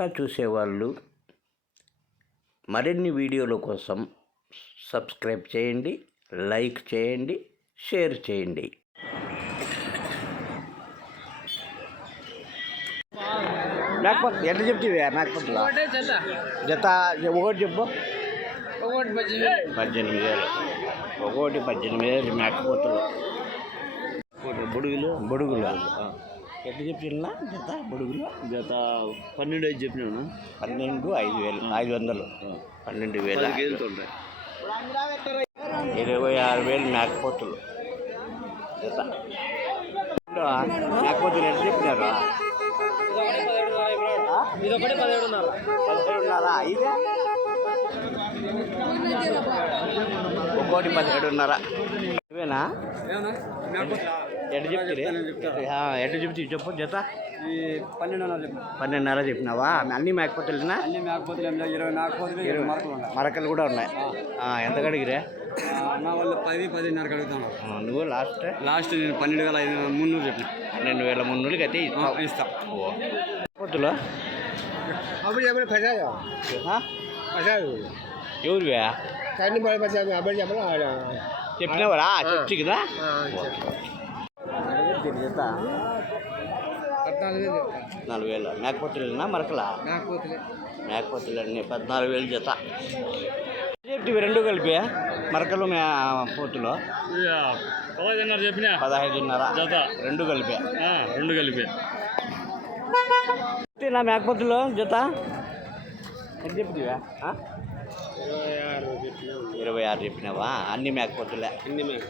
కొత్తగా చూసేవాళ్ళు మరిన్ని వీడియోల కోసం సబ్స్క్రైబ్ చేయండి లైక్ చేయండి షేర్ చేయండి. మేకపోతే ఎట్లా చెప్తివే జత. జత ఒకటి చెప్పు. ఒకటి పద్దెనిమిది. పద్దెనిమిది వేలు. ఒకటి పద్దెనిమిది వేలు మేకపోతులు. బుడుగులు? బుడుగులు. ఎట్లా చెప్పినా జత బుడుగులు? గత పన్నెండు ఐదు చెప్పినాను పన్నెండు ఐదు వేలు ఐదు వందలు. పన్నెండు వేలు ఇరవై ఆరు వేలు మేకపోతులు. జత. మేకపోతులు ఎట్లా చెప్పినారు? పదిహేడున్నర. ఇదే ఒక్కోటి పదిహేడున్నర. ఇవేనా? ఎట్ట చెప్తుంది ఎట్ట చెప్తే చెప్పు జత. ఈ పన్నెండు పన్నెండున్నర చెప్పినావా? అన్ని మేకపోతులేనా? అన్ని మేకపోతులు ఇరవై మేకపోతులు ఇరవై మరకలు ఉన్నాయి. మరకలు కూడా ఉన్నాయి. ఆ, ఎంత కడిగిరే? నా వాళ్ళు పది పదిన్నరకు అడుగుతాను ఆ, నువ్వు లాస్ట్? లాస్ట్ నేను పన్నెండు వేల ఐదు మున్నూరు చెప్పిన. పన్నెండు వేల మున్నూరుకి అయితే ఇస్తా. ఓ. పొత్తులు అప్పుడు చెప్పండి పచాదు పచాదు ఎవరివే? కన్నీ పడి పచాదు అప్పుడు చెప్పండి చెప్పినావరా చెప్తి. కదా జత పద్నాలుగు వేలు నాలుగు వేలు. మేకపోతులేనా? మరకలా? మేకపోతులే. మేకపోతులు అన్నీ పద్నాలుగు వేలు జత రెండు కలిపి మరకలు మే పోతులు. పదహైదున్నర చెప్పిన? పదహైదున్నర. జత రెండు కలిపి. రెండు కలిపి. నా మేకపోతులు జత? ఎంత చెప్తివా? ఇరవై ఆరు చెప్పినావా. అన్ని మేకపోతులే. అన్ని బాగుంది.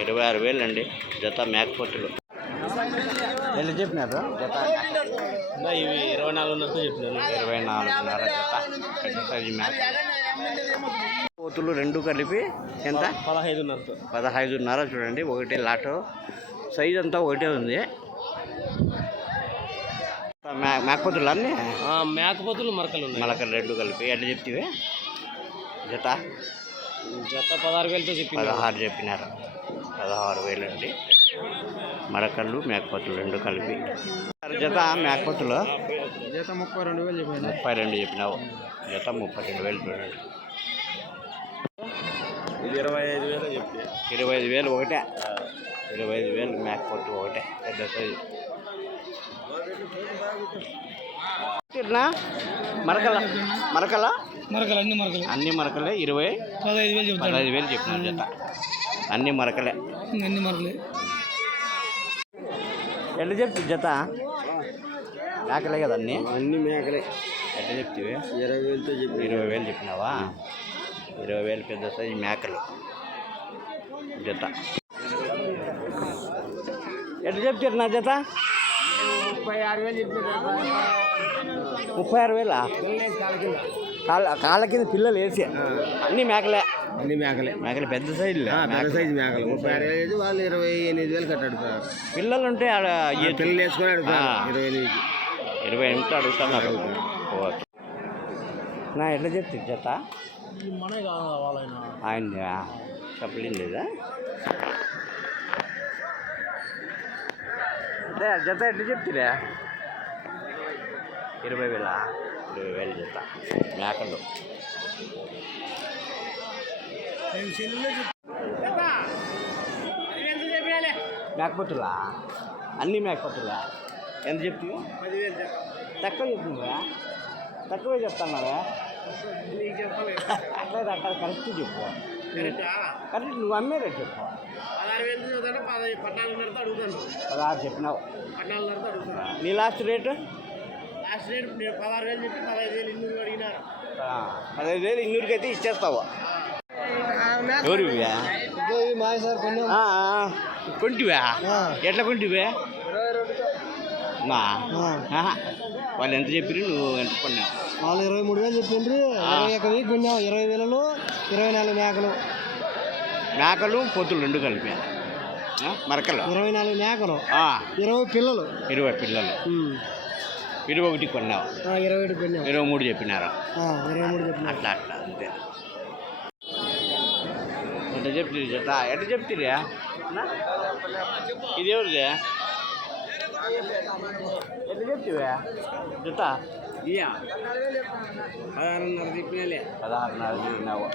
ఇరవై ఆరు వేలు అండి జత మేకపోతులు ఎంత చెప్పినారు? జత ఇవి ఇరవై నాలుగున్నరతో చెప్పినాను ఇరవై నాలుగున్నర జత. పెద్ద సైజు మేక పోతులు రెండు కలిపి ఎంత? పదహైదున్నరతో. పదహైదున్నర చూడండి ఒకటే లాటు. సైజ్ అంతా ఒకటే ఉంది. మే- మేకపోతులు అన్నీ? మేకపోతులు మరకలు ఉన్నాయి. మలకలు రెండు కలిపి ఎట్లా చెప్తివి జత? జత పదహారు వేలతో చెప్పిన పదహారు చెప్పినారు. పదహారు వేలు అండి మరకళ్ళు మేకపోతులు రెండు కలిపి. జత మేకపోతులు జీత ముప్పై రెండు వేలు చెప్పాను ముప్పై రెండు చెప్పినావు. జత ముప్పై రెండు వేలు చూడండి. ఇది ఇరవై ఐదు వేలు చెప్పి. ఇరవై ఐదు వేలు ఒకటే. ఇరవై ఐదు వేలు మేకపోతు ఒకటే. పెద్ద సైజు. మరకల? మరకల? మరకలు అన్ని మరకలు. అన్ని మరకలే ఇరవై పదహైదు వేలు చెప్తాను పదహైదు వేలు చెప్పినారు జత. అన్ని మరకలే. అన్ని మరకలే. ఎట్లా చెప్తి జత? మేకలే కదా అన్నీ? అన్ని మేకలే. ఎట్లా చెప్తివి? ఇరవై వేలతో చెప్పి ఇరవై వేలు చెప్పినావా? ఇరవై వేలు పెద్ద సైజు మేకలు. జత. ఎట్లా చెప్తారు నా జత? ముప్పై ఆరు వేలు చెప్పారు ముప్పై ఆరు వేలా. కాళ్ళ కాళ్ళ కింద పిల్లలు వేసి. అన్ని మేకలే. అన్ని మేకలే. మేకలు పెద్ద సైజు పెద్ద సైజు మేకలు. ముప్పై ఆరు వేలు వాళ్ళు ఇరవై ఎనిమిది వేలు కట్టాడు సార్. పిల్లలు ఉంటే ఆడ. పిల్లలు వేసుకొని అడుగుతారు. ఇరవై ఎనిమిది. ఇరవై ఎనిమిది అడుగుతున్నారు. ఓకే. నా ఎట్లా చెప్తే జత ఆయన చెప్పలేదు లేదా? అదే జత ఎట్లా చెప్తురా? ఇరవై వేల? వేల జత మేకలు. మేకపోతులా అన్ని మేకపోతులా ఎంత చెప్తావు తక్కువ చెప్తున్నావా? తక్కువే చెప్తున్నావా? అట్లా అట్లా కరెక్ట్ చెప్పు. కరెక్ట్? నువ్వు అమ్మే రేట్ చెప్పు. పదహారు చెప్పినావు. నీ లాస్ట్ రేటు? రేట్ నేను పదహారు వేలు చెప్పి పదహైదు వేలు ఇన్నూరు అడిగినారు. పదహైదు వేలు ఇన్నూరుకి అయితే ఇచ్చేస్తావు ఎవరు కొంటివా? ఎట్లా కొంటివే? నా. వాళ్ళు ఎంత చెప్పిరు నువ్వు ఎంత కొన్నావు? వాళ్ళు ఇరవై మూడు వేలు చెప్పిండ్రు ఇరవై ఒక వెయ్యి కొన్నాం ఇరవై వేలలో ఇరవై నాలుగు మేకలు. మేకలు పొత్తులు రెండు కలిపి. ఆ, మరకలు? ఇరవై నాలుగు మేకలు ఆ, ఇరవై పిల్లలు. ఇరవై పిల్లలు. ఇరవై ఒకటి కొన్నావు ఆ, ఇరవై ఒకటి కొన్నాం ఇరవై మూడు చెప్పినారు ఆ, ఇరవై మూడు చెప్పిన అట్లా అట్లా అంతే ఎట్లా చెప్తుంది జత ఎట్లా చెప్తిరా ఇది ఎవరిదే ఎట్లా చెప్తివే జత ఇయ్యా పదహారున్నర చెప్పినాలే పదహారున్నర చెప్పినావు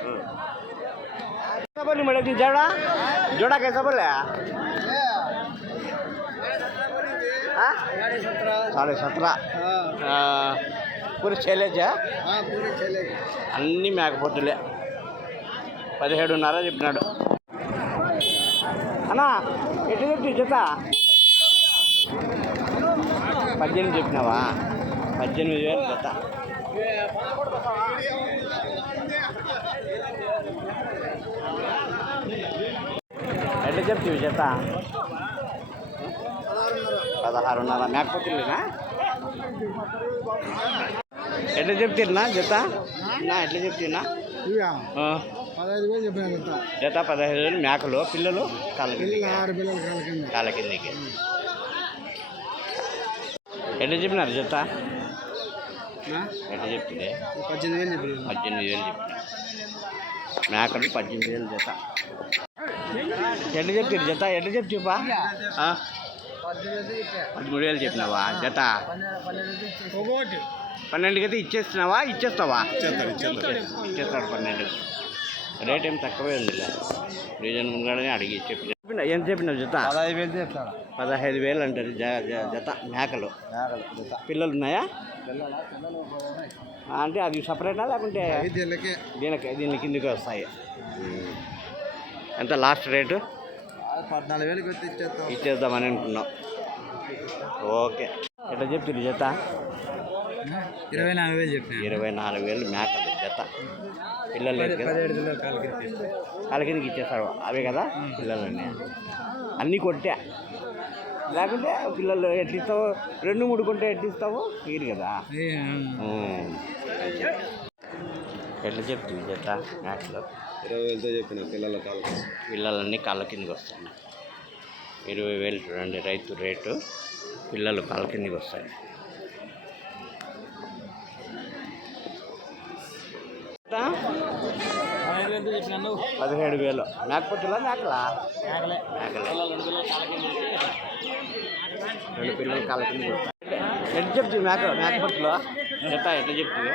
कैसा बोली मैडम जी जोड़ा जोड़ा कैसा बोले हाँ? साढ़े सत्रह ఆ, పూరి చెల్లేజా పూరి చెల్లె అన్నీ మేకపోతులే పదిహేడున్నర చెప్పినాడు అన్నా ఎట్లా చెప్తి జత పద్దెనిమిది చెప్పినావా పద్దెనిమిది వేలు జత ఎట్లా చెప్తివి జత పదహారున్నర. మేకపోతులేనా ఎట్లా చెప్తున్నా జత? నా ఎట్లా చెప్తున్నా జత. పదహైదు వేలు మేకలు పిల్లలు కాళ్ళ కిందకి. ఆరు పిల్లలు కాళ్ళ కింద. కాళ్ళ కిందకి. ఎట్లా చెప్పినారు జత? ఎట్లా చెప్తుంది పద్దెనిమిది వేలు చెప్పినాను పద్దెనిమిది వేలు చెప్పిన. మేకలు పద్దెనిమిది వేలు జత. ఎట్లా చెప్తారు జత? ఎట్లా చెప్తిపా పదమూడు వేలు చెప్పినావా? జత? పన్నెండుకి అయితే ఇచ్చేస్తున్నావా? ఇచ్చేస్తావా? ఇచ్చేస్తాడు పన్నెండు. రేట్ ఏం తక్కువే ఉందిలే రీజన్ ముందుగానే అడిగి చెప్పిన చెప్పిన. ఎంత చెప్పిన జత? పదహైదు వేలు చెప్తాను పదహైదు వేలు అంటారు జ- జ- జత మేకలు. పిల్లలు ఉన్నాయా? అంటే అది సపరేటా లేకుంటే దీనికి. దీని కిందకి వస్తాయి. ఎంత లాస్ట్ రేటు? పద్నాలుగు వేలకు ఇచ్చేస్తాం ఇచ్చేద్దామని అనుకున్నాం. ఓకే. ఎట్లా చెప్తుంది జత? ఇరవై నాలుగు వేలు చెప్పిన. ఇరవై నాలుగు వేలు మేకలు జత. పిల్లలు లేదు కదా? పదిహేడు వేలు కాళ్ళకి వాళ్ళ కిందకి ఇచ్చేస్తారు అవే కదా? పిల్లలన్నీ. అన్నీ కొట్టా. లేకుంటే పిల్లలు ఎట్టిస్తావు రెండు మూడు కొంటే ఎట్టిస్తావు తీరు కదా. ఎట్లా చెప్తుంది జత మేకలు ఇరవై వేలతో చెప్పిన పిల్లల కాళ్ళకి పిల్లలన్నీ కాళ్ళ కిందకి వస్తాయి ఇరవై వేలు చూడండి రైతు రేటు పిల్లలు కాళ్ళ కిందకి వస్తాయి. పదిహేడు వేలు. మేకపోతులా మేకలా? మేకలే. రెండు పిల్లలు కాళ్ళ కిందకి వస్తాయి. ఎట్లా చెప్తుంది మేక మేకపోతులు? ఎట్లా ఎట్లా చెప్తుంది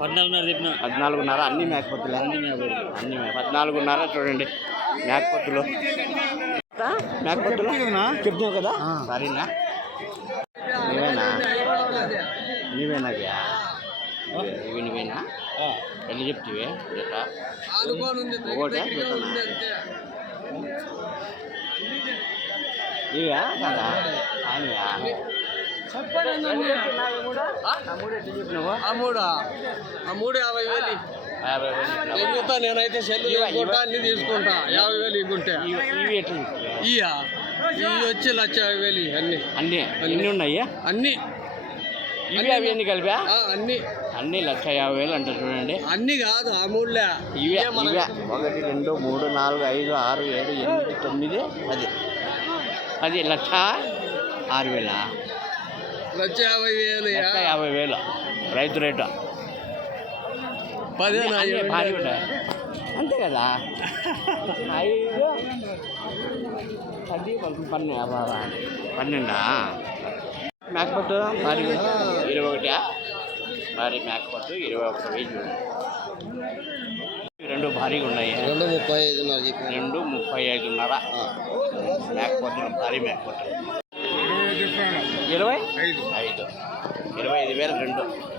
పద్నాలుగున్నర చెప్పిన? పద్నాలుగున్నర అన్ని మేకపోతులే అన్ని మేకపోతులు అన్ని పద్నాలుగున్నర చూడండి. మేకపోతులు? మేకపోతులు చెప్తున్నావు కదా? సరేనా? నీవేనా? నీవేనా? ఇవి నువ్వేనా ఎన్ని చెప్తివే? జత ఒకటే ఇవా కదా? ఆ మూడు? ఆ మూడు యాభై వేలు నేనైతే సెల్లు తీసుకుంటా అన్ని తీసుకుంటా. యాభై వేలు ఇవ్వకుంటే ఇవి ఇవి ఎట్లా చెప్తివే? ఇయ్యా. ఇవి వచ్చి లక్ష యాభై వేలు అన్ని. అన్నీ? ఎన్ని ఉన్నాయి అన్ని. ఇవి అవి ఎన్ని కలిపా? ఆ, అన్ని. అన్నీ లక్ష యాభై వేలు అంటారు చూడండి. అన్ని కాదు ఆ మూడులే. ఇవే ఇవే. ఒకటి రెండు మూడు నాలుగు ఐదు ఆరు ఏడు ఎనిమిది తొమ్మిది పది. పది లక్ష? ఆరు వేల? లక్ష యాభై వేలు లక్ష యాభై వేలు. రైతు రేటు. పదిహేను భారీ ఉంటాయి. అంతే కదా? ఐదు. పది పన్నెండు. పన్నెండా? మేకపోతు భారీ ఇరవై ఒకటా భారీ మేకపోతు ఇరవై ఒక వెయ్యి రెండు భారీగా ఉన్నాయి. రెండు ముప్పై ఐదు రెండు ముప్పై ఐదున్నర మేకపోతులు భారీ మేకపోతులు ఇరవై? ఐదు. ఇరవై ఐదు వేలు రెండు.